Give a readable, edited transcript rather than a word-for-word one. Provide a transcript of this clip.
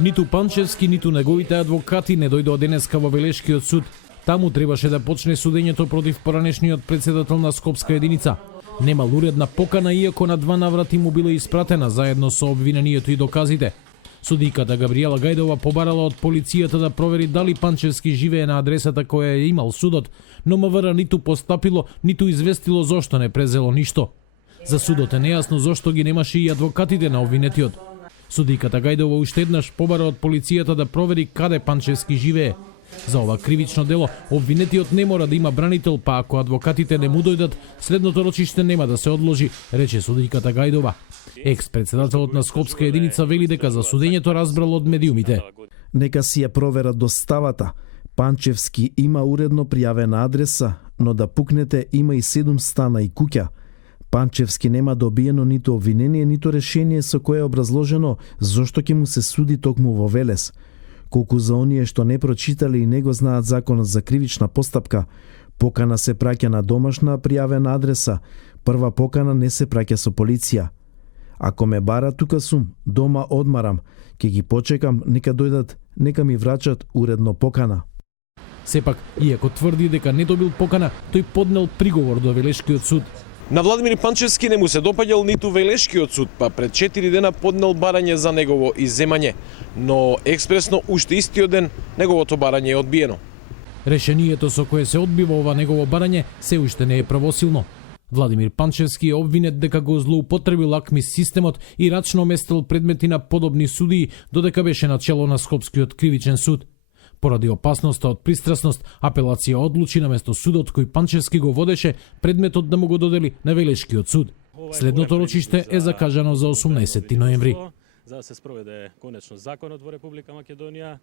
Ниту Панчевски, ниту неговите адвокати не дојдоа денеска во Велешкиот суд. Таму требаше да почне судењето против поранешниот председател на Скопска единица. Немал уредна покана, иако на 2 наврати му била испратена заедно со обвинението и доказите. Судиката Габриела Гајдова побарала од полицијата да провери дали Панчевски живее на адресата која ја имал судот, но МВР ниту постапило, ниту известило зошто не презело ништо. За судот е нејасно зошто ги немаше и адвокатите на обвинетиот. Судиката Гајдова уште еднаш побара од полицијата да провери каде Панчевски живее. За ова кривично дело, обвинетиот не мора да има бранител, па ако адвокатите не му дојдат, следното рочиште нема да се одложи, рече судиката Гајдова. Екс-председателот на Скопска единица вели дека за судењето разбрал од медиумите. Нека си ја проверат доставата. Панчевски има уредно пријавена адреса, но да пукнете има и 7 стана и куќа. Панчевски нема добиено ниту обвинение, ниту решение со кое е образложено зошто ќе му се суди токму во Велес. Колку за оние што не прочитали и не го знаат законот за кривична постапка, покана се праќа на домашна пријавена адреса, прва покана не се праќа со полиција. Ако ме бара, тука сум, дома одмарам, ќе ги почекам, нека дојдат, нека ми врачат уредно покана. Сепак, иако тврди дека не добил покана, тој поднел приговор до Велешкиот суд. На Владимир Панчевски не му се допаѓал ниту Велешкиот суд, па пред 4 дена поднел барање за негово изземање, но експресно уште истиот ден неговото барање е одбиено. Решението со кое се одбива ова негово барање се уште не е правосилно. Владимир Панчевски е обвинет дека го злоупотребил АКМИС системот и рачно местел предмети на подобни судии додека беше начело на Скопскиот кривичен суд. Поради опасноста од пристрасност, апелација одлучи наместо судот кој Панчевски го водеше предметот да му го додели на Велешкиот суд. Следното рочиште е закажано за 18 ноември. За да се спроведе конечно законот во Република Македонија.